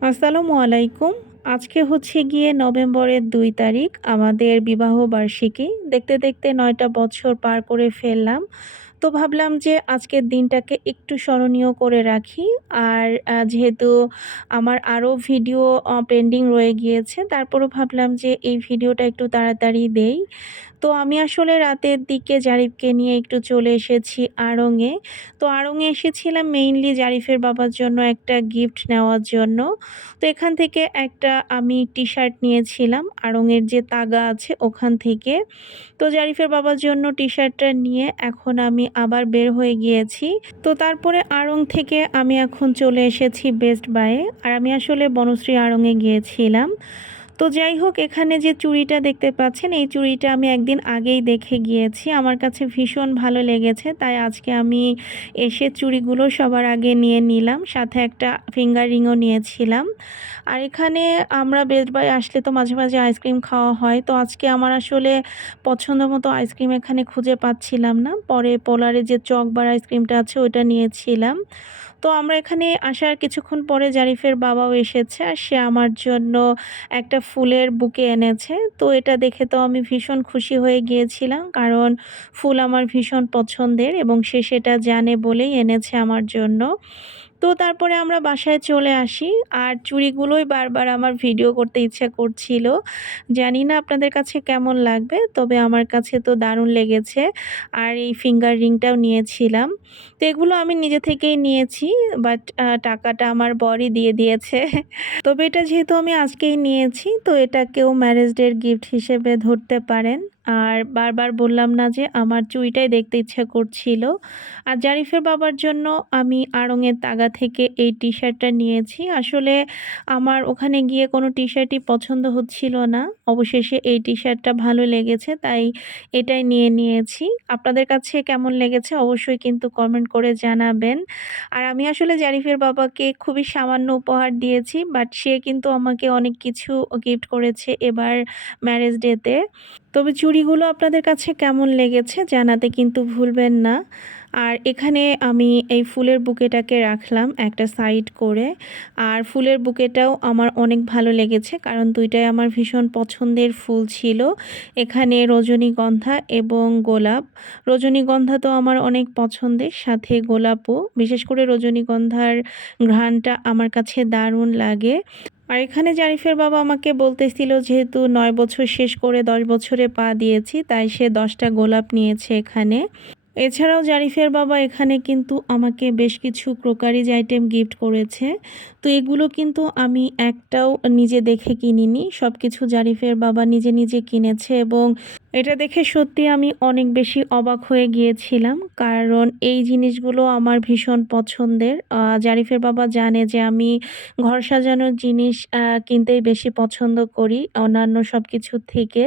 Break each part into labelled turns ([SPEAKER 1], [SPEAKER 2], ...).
[SPEAKER 1] আসসালামু আলাইকুম। আজকে হচ্ছে গিয়ে নভেম্বরের দুই তারিখ। আমাদের বিবাহ বার্ষিকী। দেখতে দেখতে নয়টা বছর পার করে ফেললাম। তো ভাবলাম যে আজকের দিনটাকে একটু স্মরণীয় করে রাখি। আর যেহেতু আমার আরও ভিডিও পেন্ডিং রয়ে গিয়েছে, তারপরও ভাবলাম যে এই ভিডিওটা একটু তাড়াতাড়ি দেই। তো আমি আসলে রাতের দিকে জারিফকে নিয়ে একটু চলে এসেছি আড়ংয়ে তো আড়ংয়ে এসেছিলাম মেইনলি জারিফের বাবার জন্য একটা গিফট নেওয়ার জন্য। তো এখান থেকে একটা আমি টি শার্ট নিয়েছিলাম আড়ংয়ের যে তাগা আছে ওখান থেকে। তো জারিফের বাবার জন্য টি শার্টটা নিয়ে এখন আমি আবার বের হয়ে গিয়েছি। তো তারপরে আড়ং থেকে আমি এখন চলে এসেছি বেস্ট বাইয়ে আর আমি আসলে বনশ্রী আড়ংয়ে গিয়েছিলাম। তো যাই হোক, এখানে যে চুড়িটা দেখতে পাচ্ছেন, এই চুড়িটা আমি একদিন আগেই দেখে গিয়েছি। আমার কাছে ভীষণ ভালো লেগেছে, তাই আজকে আমি এসে চুড়িগুলো সবার আগে নিয়ে নিলাম, সাথে একটা ফিঙ্গার রিংও নিয়েছিলাম। আর এখানে আমরা বেস্ট বাই আসলে তো মাঝে মাঝে আইসক্রিম খাওয়া হয়, তো আজকে আমার আসলে পছন্দ মতো আইসক্রিম এখানে খুঁজে পাচ্ছিলাম না। পরে পোলারে যে চকবার আইসক্রিমটা আছে ওটা নিয়েছিলাম। তো আমরা এখানে আসার কিছুক্ষণ পরে জারিফের বাবাও এসেছে আর সে আমার জন্য একটা ফুলের বুকে এনেছে। তো এটা দেখে তো আমি ভীষণ খুশি হয়ে গিয়েছিলাম কারণ ফুল আমার ভীষণ পছন্দের এবং সে সেটা জানে বলেই এনেছে আমার জন্য। তো তারপরে আমরা বাসায় চলে আসি। আর চুড়িগুলোই বারবার আমার ভিডিও করতে ইচ্ছা করছিল। জানি না আপনাদের কাছে কেমন লাগবে, তবে আমার কাছে তো দারুণ লেগেছে। আর এই ফিঙ্গার রিংটাও নিয়েছিলাম। তো এগুলো আমি নিজে থেকেই নিয়েছি বাট টাকাটা আমার বরই দিয়ে দিয়েছে। তবে এটা যেহেতু আমি আজকেই নিয়েছি, তো এটাকেও ম্যারেজ ডের গিফট হিসেবে ধরতে পারেন। আর বারবার বললাম না যে আমার চুইটাই দেখতে ইচ্ছা করছিল। আর জারিফের বাবার জন্য আমি আড়ংয়ের তাগা থেকে এই টি শার্টটা নিয়েছি। আসলে আমার ওখানে গিয়ে কোনো টি শার্টই পছন্দ হচ্ছিল না। অবশেষে এই টি শার্টটা ভালো লেগেছে, তাই এটাই নিয়ে নিয়েছি। আপনাদের কাছে কেমন লেগেছে অবশ্যই কিন্তু কমেন্ট করে জানাবেন। আর আমি আসলে জারিফের বাবাকে খুবই সামান্য উপহার দিয়েছি বাট সে কিন্তু আমাকে অনেক কিছু গিফট করেছে এবার ম্যারেজ ডেতে তবে চুড়িগুলো আপনাদের কাছে কেমন লেগেছে জানাতে কিন্তু ভুলবেন না। আর এখানে আমি এই ফুলের বুকেটাকে রাখলাম একটা সাইড করে। আর ফুলের বুকেটাও আমার অনেক ভালো লেগেছে কারণ দুইটাই আমার ভীষণ পছন্দের ফুল ছিল। এখানে রজনীগন্ধা এবং গোলাপ। রজনীগন্ধা তো আমার অনেক পছন্দের, সাথে গোলাপও। বিশেষ করে রজনীগন্ধার ঘ্রাণটা আমার কাছে দারুণ লাগে। আর এখানে জারিফের বাবা আমাকে বলতেছিল, যেহেতু নয় বছর শেষ করে দশ বছরে পা দিয়েছি, তাই সে দশটা গোলাপ নিয়েছে এখানে। এছাড়াও জারিফের বাবা এখানে কিন্তু আমাকে বেশ কিছু ক্রোকারিজ আইটেম গিফট করেছে। তো এগুলো কিন্তু আমি একটাও নিজে দেখে কিনিনি। সব কিছু জারিফের বাবা নিজে নিজে কিনেছে এবং এটা দেখে সত্যি আমি অনেক বেশি অবাক হয়ে গিয়েছিলাম। কারণ এই জিনিসগুলো আমার ভীষণ পছন্দের। জারিফের বাবা জানে যে আমি ঘর সাজানোর জিনিস কিনতেই বেশি পছন্দ করি অন্যান্য সব কিছু থেকে।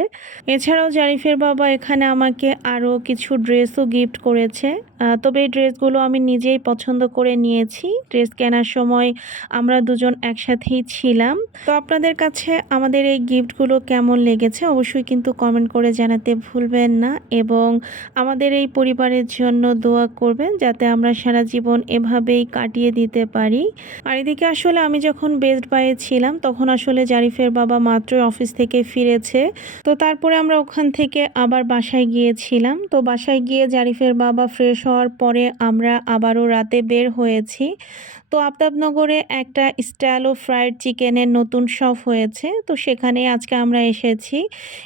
[SPEAKER 1] এছাড়াও জারিফের বাবা এখানে আমাকে আরও কিছু ড্রেসও গিফট করেছে। তবে এই ড্রেসগুলো আমি নিজেই পছন্দ করে নিয়েছি। ড্রেস কেনার সময় আমরা দুজন একসাথেই ছিলাম। তো আপনাদের কাছে আমাদের এই গিফটগুলো কেমন লেগেছে অবশ্যই কিন্তু কমেন্ট করে জানাতে ভুলবেন না এবং আমাদের এই পরিবারের জন্য দোয়া করবেন যাতে আমরা সারা জীবন এভাবেই কাটিয়ে দিতে পারি। আর এদিকে আসলে আমি যখন বেস্ট বাইয়ে ছিলাম তখন আসলে জারিফের বাবা মাত্রই অফিস থেকে ফিরেছে। তো তারপরে আমরা ওখান থেকে আবার বাসায় গিয়েছিলাম। তো বাসায় গিয়ে জারিফের বাবা ফ্রেশ হওয়ার পরে আমরা আবারও রাতে বের হয়েছি। তো আফতাবনগরে একটা স্টাইলো ফ্রাইড চিকেনের নতুন শপ হয়েছে। তো সেখানে আজকে আমরা এসেছি।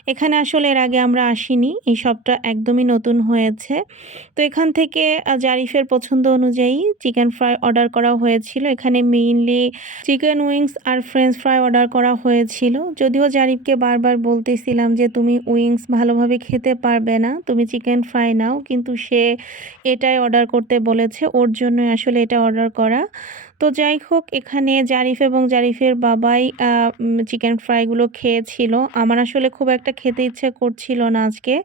[SPEAKER 1] এখানে আসলে এর আগে আমরা আসিনি। এই শপটা একদমই নতুন হয়েছে। তো এখান থেকে জারিফের পছন্দ অনুযায়ী চিকেন ফ্রাই অর্ডার করা হয়েছিল। এখানে মেইনলি চিকেন উইংস আর ফ্রেঞ্চ ফ্রাই অর্ডার করা হয়েছিল। যদিও জারিফকে বারবার বলতেছিলাম যে, তুমি উইংস ভালোভাবে খেতে পারবে না। তুমি চিকেন ফ্রাই নাও। কিন্তু সে এটাই অর্ডার করতে বলেছে। ওর জন্য আসলে এটা অর্ডার করা। তো যাই হোক, এখানে জারিফ এবং জারিফের বাবাই চিকেন ফ্রাইগুলো খেয়েছিল। আমার আসলে খুব একটা খেতে ইচ্ছে করছিল না আজকে।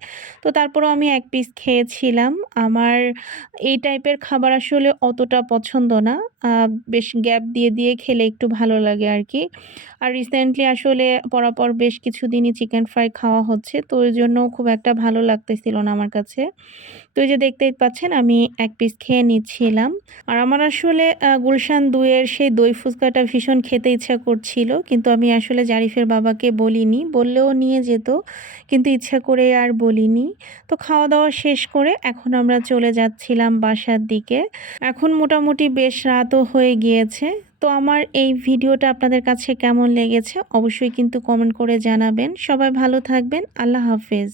[SPEAKER 1] তো তারপরও আমি এক পিস খেয়েছিলাম। আমার এই টাইপের খাবার আসলে অতটা পছন্দ না। বেশ গ্যাপ দিয়ে দিয়ে খেলে একটু ভালো লাগে আর কি আর রিসেন্টলি আসলে পরাপর বেশ কিছুদিনই চিকেন ফ্রাই খাওয়া হচ্ছে, তো ওই জন্য খুব একটা ভালো লাগতেছিল না আমার কাছে। তো এই যে দেখতেই পাচ্ছেন, আমি এক পিস খেয়ে নিচ্ছিলাম। আর আমার আসলে গুলশান গুলশান দুইয়ের সেই দই ফুচকাটা ভীষণ খেতে ইচ্ছা করছিল, কিন্তু আমি আসলে জারিফের বাবাকে বলিনি। বললেও নিয়ে যেত, কিন্তু ইচ্ছা করে আর বলিনি। তো খাওয়া দাওয়া শেষ করে এখন আমরা চলে যাচ্ছিলাম বাসার দিকে। এখন মোটামুটি বেশ রাতও হয়ে গিয়েছে। তো আমার এই ভিডিওটা আপনাদের কাছে কেমন লেগেছে অবশ্যই কিন্তু কমেন্ট করে জানাবেন। সবাই ভালো থাকবেন। আল্লাহ হাফেজ।